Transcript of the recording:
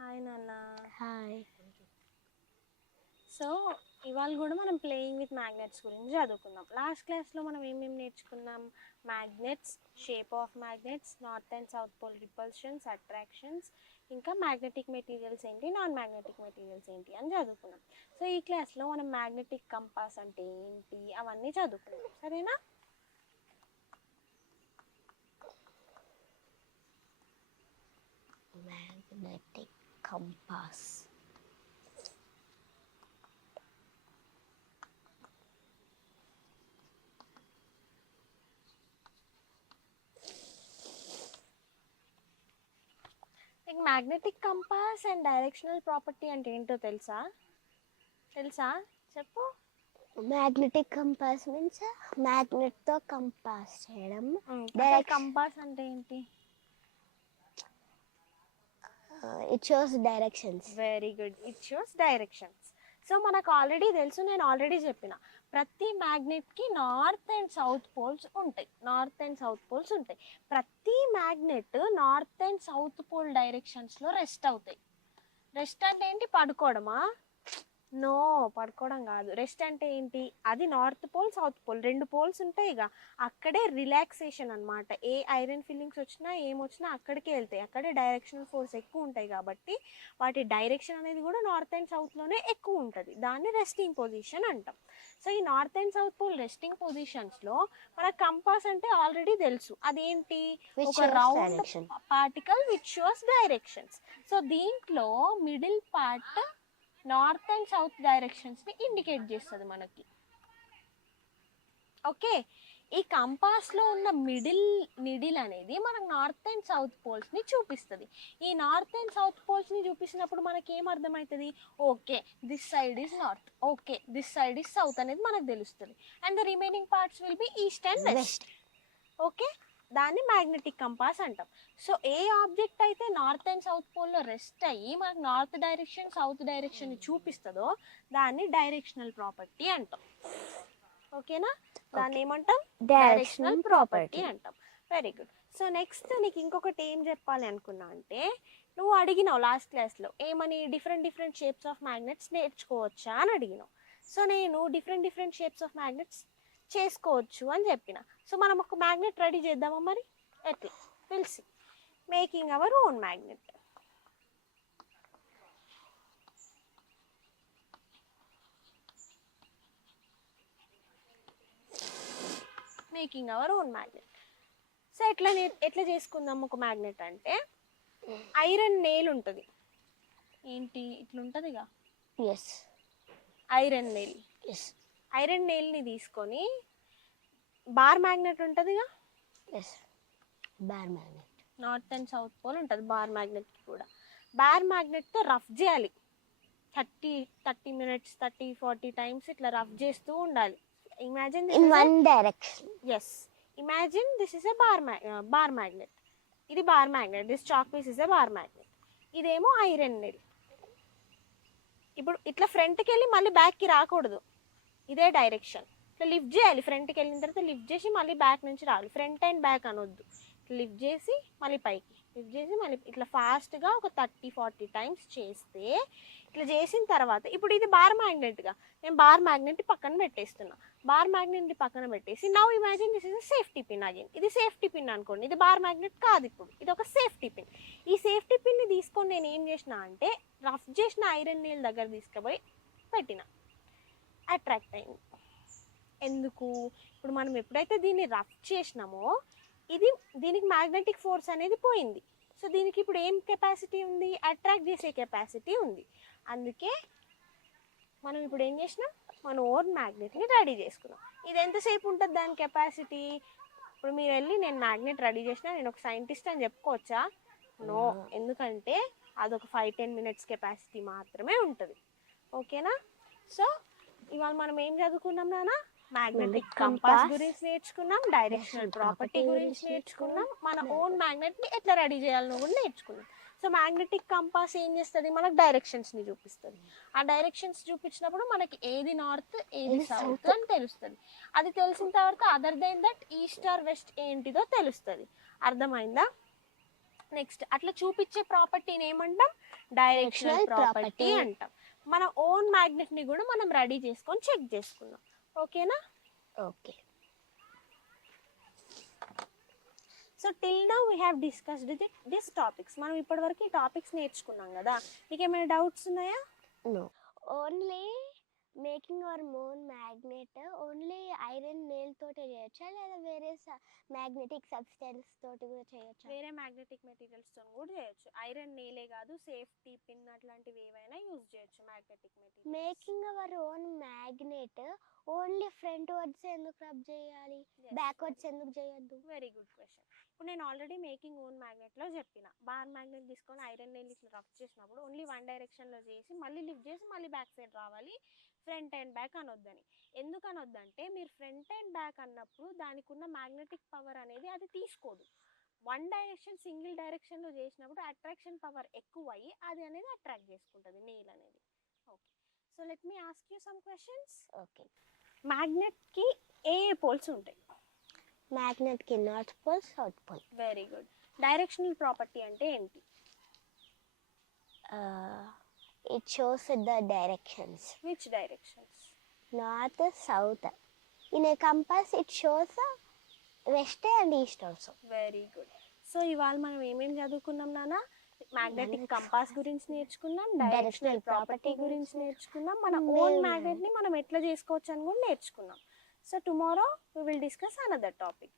Hi నాన్న. Hi. So ఇవాళ కూడా మనం ప్లేయింగ్ విత్ మ్యాగ్నెట్స్ గురించి చదువుకుందాం. లాస్ట్ క్లాస్లో మనం ఏమేమి నేర్చుకున్నాం? Magnets, shape of magnets, north and south pole repulsions, attractions, ఇంకా మ్యాగ్నెటిక్ మెటీరియల్స్ ఏంటి, నాన్ మ్యాగ్నెటిక్ మెటీరియల్స్ ఏంటి అని చదువుకున్నాం. సో ఈ క్లాస్లో మనం మ్యాగ్నెటిక్ కంపాస్ అంటే ఏంటి అవన్నీ చదువుకున్నాం. సరేనా? Magnetic compass. నీకు magnetic compass and directional property అంటే ఏంటో తెలుసా? చెప్పు. మ్యాగ్నెటిక్ కంపాస్ మీన్స్ మ్యాగ్నెట్ తో కంపాస్ చేయడం. కంపాస్ అంటే ఏంటి? It shows directions. Very good, it shows directions. So మనకు ఆల్రెడీ తెలుసు, నేను ఆల్రెడీ చెప్పిన ప్రతి మ్యాగ్నెట్కి నార్త్ అండ్ సౌత్ పోల్స్ ఉంటాయి. ప్రతి magnet north and south pole డైరెక్షన్స్లో రెస్ట్ అవుతాయి. రెస్ట్ అంటే ఏంటి? పడుకోవడమా? నో, పడుకోవడం కాదు. రెస్ట్ అంటే ఏంటి? అది నార్త్ పోల్ సౌత్ పోల్ రెండు పోల్స్ ఉంటాయి ఇక అక్కడే రిలాక్సేషన్ అనమాట. ఏ ఐరన్ ఫీలింగ్స్ వచ్చినా ఏమొచ్చినా అక్కడికే వెళ్తాయి. అక్కడే డైరెక్షనల్ ఫోర్స్ ఎక్కువ ఉంటాయి కాబట్టి వాటి డైరెక్షన్ అనేది కూడా నార్త్ అండ్ సౌత్లోనే ఎక్కువ ఉంటుంది. దాన్ని రెస్టింగ్ పొజిషన్ అంటాం. సో ఈ north and south pole resting పొజిషన్స్లో మన కంపాస్ అంటే ఆల్రెడీ తెలుసు. అదేంటి? ఒక round particle which shows directions. So దీంట్లో middle part north and south డైరెక్షన్స్ని ఇండికేట్ చేస్తుంది మనకి. ఓకే, ఈ కంపాస్లో ఉన్న మిడిల్ అనేది మనకు నార్త్ అండ్ సౌత్ పోల్స్ని చూపిస్తుంది. ఈ నార్త్ అండ్ సౌత్ పోల్స్ని చూపించినప్పుడు మనకి ఏం అర్థమవుతుంది? Okay, this side is north, okay this side is south అనేది మనకు తెలుస్తుంది. And the remaining parts will be east and west. Okay, దాన్ని మ్యాగ్నెటిక్ కంపాస్ అంటాం. సో ఏ ఆబ్జెక్ట్ అయితే నార్త్ అండ్ సౌత్ పోల్లో రెస్ట్ అయ్యి మనకు నార్త్ డైరెక్షన్ సౌత్ డైరెక్షన్ చూపిస్తుందో దాన్ని directional property అంటాం. ఓకేనా? దాన్ని ఏమంటాం? డైరెక్షనల్ ప్రాపర్టీ అంటాం. Very good. సో నెక్స్ట్ నీకు ఇంకొకటి ఏం చెప్పాలి అనుకున్నా అంటే, నువ్వు అడిగినావు లాస్ట్ క్లాస్లో ఏమని, డిఫరెంట్ షేప్స్ ఆఫ్ మ్యాగ్నెట్స్ నేర్చుకోవచ్చా అని అడిగినావు. సో నేను డిఫరెంట్ షేప్స్ ఆఫ్ మ్యాగ్నెట్స్ చేసుకోవచ్చు అని చెప్పిన. సో మనం ఒక మ్యాగ్నెట్ రెడీ చేద్దామా మరి? ఎట్లా? పిలిచి making our own magnet. Making our own magnet. So ఎట్లా చేసుకుందాం ఒక మ్యాగ్నెట్ అంటే, ఐరన్ నెయిల్ ఉంటుంది. ఏంటి ఇట్లుంటుందిగా? Yes, iron nail. Yes, iron నెయిల్ని తీసుకొని బార్ మ్యాగ్నెట్ ఉంటుందిగా? Yes, bar magnet. North and south pole ఉంటుంది బార్ మ్యాగ్నెట్కి కూడా. బార్ మ్యాగ్నెట్తో రఫ్ చేయాలి. 30 మినిట్స్ 30-40 టైమ్స్ ఇట్లా రఫ్ చేస్తూ ఉండాలి. Imagine this in is one direction. Yes. Imagine this is a bar magnet. ఇది bar magnet. This chalk piece is a bar magnet. ఇదేమో iron nail. ఇప్పుడు ఇట్లా ఫ్రంట్కి వెళ్ళి మళ్ళీ బ్యాక్కి రాకూడదు. ఇదే డైరెక్షన్. ఇట్లా లిఫ్ట్ చేయాలి. ఫ్రంట్కి వెళ్ళిన తర్వాత లిఫ్ట్ చేసి మళ్ళీ బ్యాక్ నుంచి రావాలి. ఫ్రంట్ అండ్ బ్యాక్ అనొద్దు. లిఫ్ట్ చేసి మళ్ళీ పైకి, లిఫ్ట్ చేసి మళ్ళీ ఇట్లా ఫాస్ట్గా ఒక 30-40 టైమ్స్ చేస్తే, ఇట్లా చేసిన తర్వాత ఇప్పుడు ఇది బార్ మ్యాగ్నెట్గా నేను బార్ మ్యాగ్నెట్ పక్కన పెట్టేస్తున్నా. బార్ మ్యాగ్నెట్ని పక్కన పెట్టేసి now imagine this is a safety pin again. ఇది సేఫ్టీ పిన్ అనుకోండి. ఇది బార్ మ్యాగ్నెట్ కాదు, ఇప్పుడు ఇది ఒక సేఫ్టీ పిన్. ఈ సేఫ్టీ పిన్ని తీసుకొని నేను ఏం చేసిన అంటే, రఫ్ చేసిన ఐరన్ నెయిల్ దగ్గర తీసుకుపోయి పెట్టిన. అట్రాక్ట్ అయింది. ఎందుకు? ఇప్పుడు మనం ఎప్పుడైతే దీన్ని రఫ్ చేసినామో దీనికి మ్యాగ్నెటిక్ ఫోర్స్ అనేది పోయింది. సో దీనికి ఇప్పుడు ఏం కెపాసిటీ ఉంది? అట్రాక్ట్ చేసే కెపాసిటీ ఉంది. అందుకే మనం ఇప్పుడు ఏం చేసినాం? మన ఓన్ మ్యాగ్నెట్ని రెడీ చేసుకున్నాం. ఇది ఎంతసేపు ఉంటుంది దాని కెపాసిటీ? ఇప్పుడు మీరు వెళ్ళి నేను మ్యాగ్నెట్ రెడీ చేసిన, నేను ఒక సైంటిస్ట్ అని చెప్పుకోవచ్చా? నో, ఎందుకంటే అదొక 5-10 మినిట్స్ కెపాసిటీ మాత్రమే ఉంటుంది. ఓకేనా? సో ఇవాళ మనం ఏం చదువుకున్నాం నాన్న? మ్యాగ్నెటిక్ కంపాస్ గురించి నేర్చుకున్నాం, డైరెక్షనల్ ప్రాపర్టీ గురించి నేర్చుకున్నాం, మన ఓన్ మ్యాగ్నెట్ని ఎట్లా రెడీ చేయాలని కూడా నేర్చుకున్నాం. సో మ్యాగ్నెటిక్ కంపాస్ ఏం చేస్తుంది? మనకు డైరెక్షన్స్ని చూపిస్తుంది. ఆ డైరెక్షన్స్ చూపించినప్పుడు మనకి ఏది నార్త్ ఏది సౌత్ అని తెలుస్తుంది. అది తెలిసిన తర్వాత other than that east or west ఏంటిదో తెలుస్తుంది. అర్థమైందా? నెక్స్ట్ అట్లా చూపించే ప్రాపర్టీని ఏమంటాం? Directional Directional property property. అంటాం. మన ఓన్ మ్యాగ్నెట్ ని కూడా మనం రెడీ చేసుకొని చెక్ చేసుకుందాం. ఓకేనా? Okay. So till now we have discussed this topics. మనం ఇప్పటివరకు ఈ టాపిక్స్ నేర్చుకున్నాం కదా. మీకు ఏమైనా డౌట్స్ ఉన్నాయా? No. Only making our own magnet only iron nail తోటే చేయొచ్చా లేదా వేరే మ్యాగ్నెటిక్ సబ్స్టెన్స్ తోటి కూడా చేయొచ్చా? వేరే మ్యాగ్నెటిక్ మెటీరియల్స్ తో కూడా చేయొచ్చు. ఐరన్ నేలే కాదు, సేఫ్టీ పిన్ అట్లాంటివి ఏవైనా యూజ్ చేయొచ్చు magnetic material. Making our own magnet only frontwards ఎందుకు రబ్ చేయాలి, బ్యాక్ వర్డ్స్ ఎందుకు చేయొద్దు? Very good question. ఇప్పుడు నేను ఆల్రెడీ మేకింగ్ ఓన్ మ్యాగ్నెట్ లో చెప్పిన, బార్ మ్యాగ్నెట్ తీసుకొని ఐరన్ నెయిల్ ఇట్లా రఫ్ చేసినప్పుడు ఓన్లీ వన్ డైరెక్షన్ లో చేసి మళ్ళీ లిఫ్ట్ చేసి మళ్ళీ బ్యాక్ సైడ్ రావాలి, ఫ్రంట్ అండ్ బ్యాక్ అనొద్దని. ఎందుకు అనొద్దంటే మీరు ఫ్రంట్ అండ్ బ్యాక్ అన్నప్పుడు దానికి ఉన్న మ్యాగ్నెటిక్ పవర్ అనేది అది తీసుకోదు. వన్ డైరెక్షన్ సింగిల్ డైరెక్షన్లో చేసినప్పుడు అట్రాక్షన్ పవర్ ఎక్కువ అయ్యి అది అనేది అట్రాక్ట్ చేసుకుంటుంది నెయిల్ అనేది. Okay, so let me ask you some questions. Okay. మ్యాగ్నెట్కి ఏ పోల్స్ ఉంటాయి? మ్యాగ్నెట్కి north pole, south pole. Very good. Directional property అంటే ఏంటి? It shows the directions. Which directions? North, south. In a compass it shows west and east also. Very good. So ఇవాళ మనం ఏమేమి చదువుకున్నాం నాన్న? మ్యాగ్నెటిక్ కంపాస్ గురించి నేర్చుకున్నాం, డైరెక్షనల్ ప్రాపర్టీ గురించి నేర్చుకున్నాం, మన ఓన్ మ్యాగ్నెట్ ని మనం ఎట్లా చేసుకోవచ్చు అని కూడా నేర్చుకున్నాం. So tomorrow we will discuss another topic.